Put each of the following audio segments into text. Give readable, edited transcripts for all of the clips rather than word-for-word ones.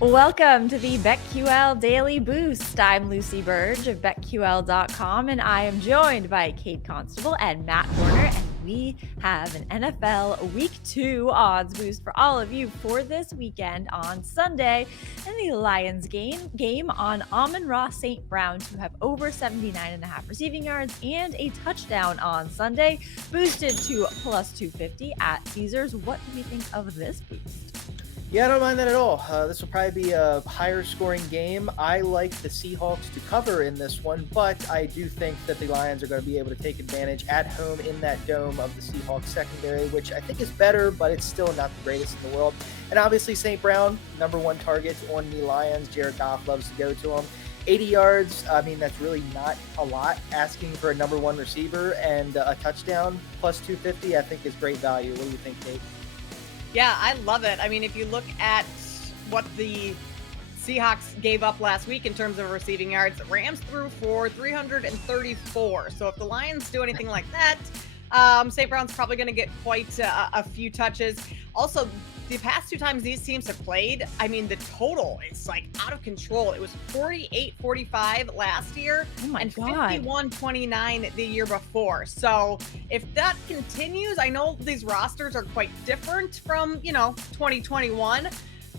Welcome to the BetQL Daily Boost. I'm Lucy Burge of BetQL.com, and I am joined by Kate Constable and Matt Horner, and we have an NFL Week 2 odds boost for all of you for this weekend on Sunday. And the Lions game on Amon-Ra St. Brown to have over 79.5 receiving yards and a touchdown on Sunday, boosted to plus 250 at Caesars. What do we think of this boost? Yeah, I don't mind that at all. This will probably be a higher scoring game. I like the Seahawks to cover in this one, but I do think that the Lions are going to be able to take advantage at home in that dome of the Seahawks secondary, which I think is better, but it's still not the greatest in the world. And obviously St. Brown, number one target on the Lions. Jared Goff loves to go to him. 80 yards, I mean, that's really not a lot. Asking for a number one receiver and a touchdown plus 250, I think is great value. What do you think, Kate? Yeah, I love it. I mean, if you look at what the Seahawks gave up last week in terms of receiving yards, the Rams threw for 334. So if the Lions do anything like that, St. Brown's probably going to get quite a few touches. Also, the past two times these teams have played, I mean, the total is like out of control. It was 48-45 last year and 51-29 the year before. So if that continues, I know these rosters are quite different from, 2021.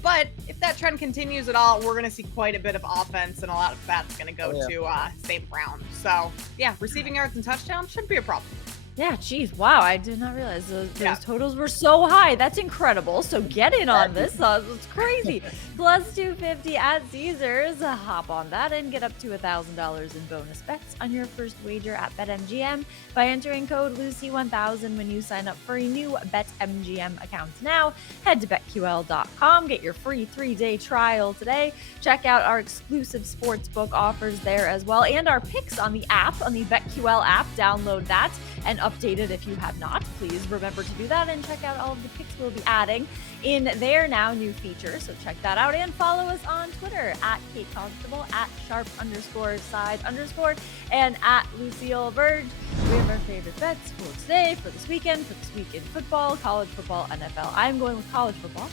But if that trend continues at all, we're going to see quite a bit of offense, and a lot of that's going to go to St. Brown. So, yeah, receiving yards and touchdowns shouldn't be a problem. Yeah, geez, wow, I did not realize those totals were so high. That's incredible. So get in on this. It's crazy. Plus 250 at Caesars. Hop on that and get up to $1,000 in bonus bets on your first wager at BetMGM by entering code Lucy1000 when you sign up for a new BetMGM account now. Head to BetQL.com. Get your free 3-day trial today. Check out our exclusive sportsbook offers there as well, and our picks on the app, on the BetQL app. Download that and update it if you have not. Please remember to do that and check out all of the picks we'll be adding in their now new feature. So check that out and follow us on Twitter at Kate Constable, at @sharp_side_, and at Lucille Burge. We have our favorite bets for today, for this weekend, for this week in football, college football, NFL. I'm going with college football.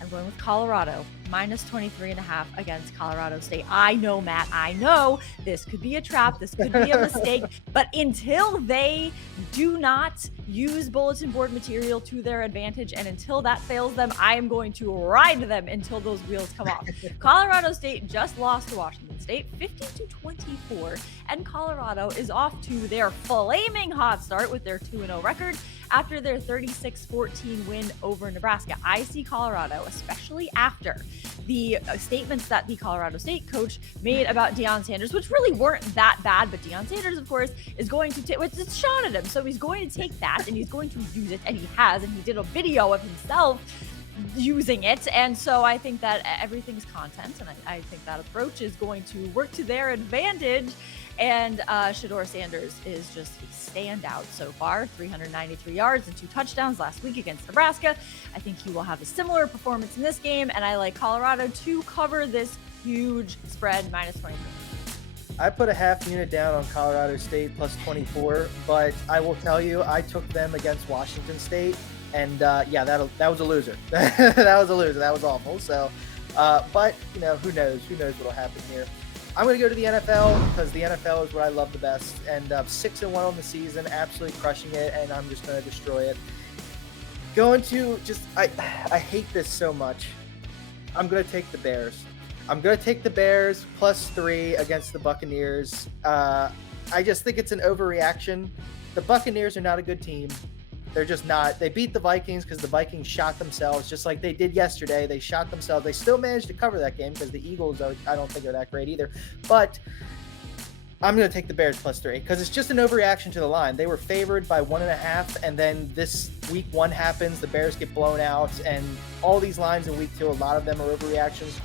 I'm going with Colorado, minus 23.5 against Colorado State. I know, Matt, I know this could be a trap. This could be a mistake. But until they do not use bulletin board material to their advantage, and until that fails them, I am going to ride them until those wheels come off. Colorado State just lost to Washington State, 50-24, and Colorado is off to their flaming hot start with their 2-0 record after their 36-14 win over Nebraska. I see Colorado, especially after the statements that the Colorado State coach made about Deion Sanders, which really weren't that bad, but Deion Sanders, of course, is going to take, it's a shot at him, so he's going to take that and he's going to use it, and he has, and he did a video of himself using it. And so I think that everything's content, and I think that approach is going to work to their advantage. And Shedeur Sanders is just a standout so far. 393 yards and 2 touchdowns last week against Nebraska. I think he will have a similar performance in this game, and I like Colorado to cover this huge spread, minus 23. I put a half unit down on Colorado State plus 24, but I will tell you, I took them against Washington State, and that was a loser. That was a loser. That was awful. So, but who knows? Who knows what'll happen here? I'm going to go to the NFL because the NFL is what I love the best, and 6-1 on the season, absolutely crushing it, and I'm just going to destroy it. I hate this so much. I'm going to take the Bears. I'm going to take the Bears plus 3 against the Buccaneers. I just think it's an overreaction. The Buccaneers are not a good team. They're just not. They beat the Vikings because the Vikings shot themselves just like they did yesterday. They shot themselves. They still managed to cover that game because the Eagles, I don't think, are that great either. But I'm going to take the Bears plus 3 because it's just an overreaction to the line. They were favored by 1.5, and then this week 1 happens. The Bears get blown out, and all these lines in week 2, a lot of them are overreactions.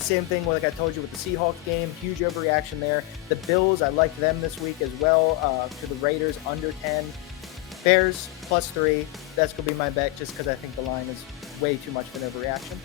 Same thing, like I told you, with the Seahawks game, huge overreaction there. The Bills, I like them this week as well, to the Raiders, under 10. Bears plus 3. That's going to be my bet just because I think the line is way too much of an overreaction.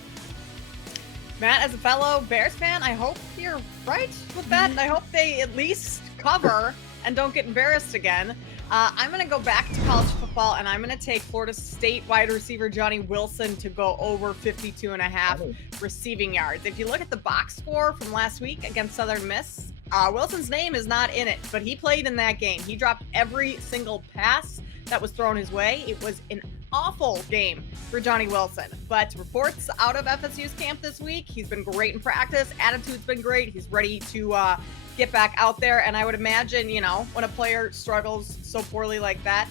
Matt, as a fellow Bears fan, I hope you're right with that. I hope they at least cover and don't get embarrassed again. I'm going to go back to college football, and I'm going to take Florida State wide receiver Johnny Wilson to go over 52.5 receiving yards. If you look at the box score from last week against Southern Miss, Wilson's name is not in it, but he played in that game. He dropped every single pass that was thrown his way. It was an awful game for Johnny Wilson, but reports out of FSU's camp this week, he's been great in practice. Attitude's been great. He's ready to get back out there. And I would imagine, when a player struggles so poorly like that,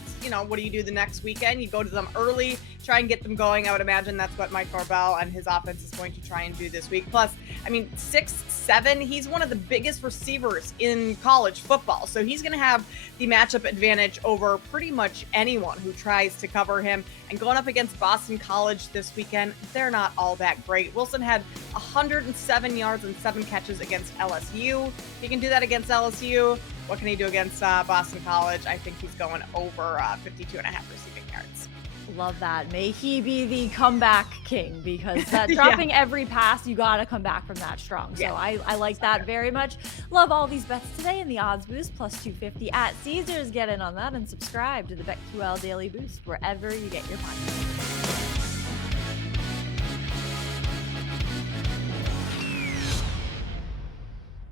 what do you do the next weekend? You go to them early, try and get them going. I would imagine that's what Mike Norvell and his offense is going to try and do this week. Plus, 6'7", he's one of the biggest receivers in college football. So he's going to have the matchup advantage over pretty much anyone who tries to cover him. And going up against Boston College this weekend, they're not all that great. Wilson had 107 yards and 7 catches against LSU. He can do that against LSU. What can he do against Boston College? I think he's going over 52.5 receiving yards. Love that. May he be the comeback king, because that dropping every pass, you got to come back from that strong. So I like that very much. Love all these bets today in the odds boost plus 250 at Caesars. Get in on that and subscribe to the BetQL Daily Boost wherever you get your podcasts.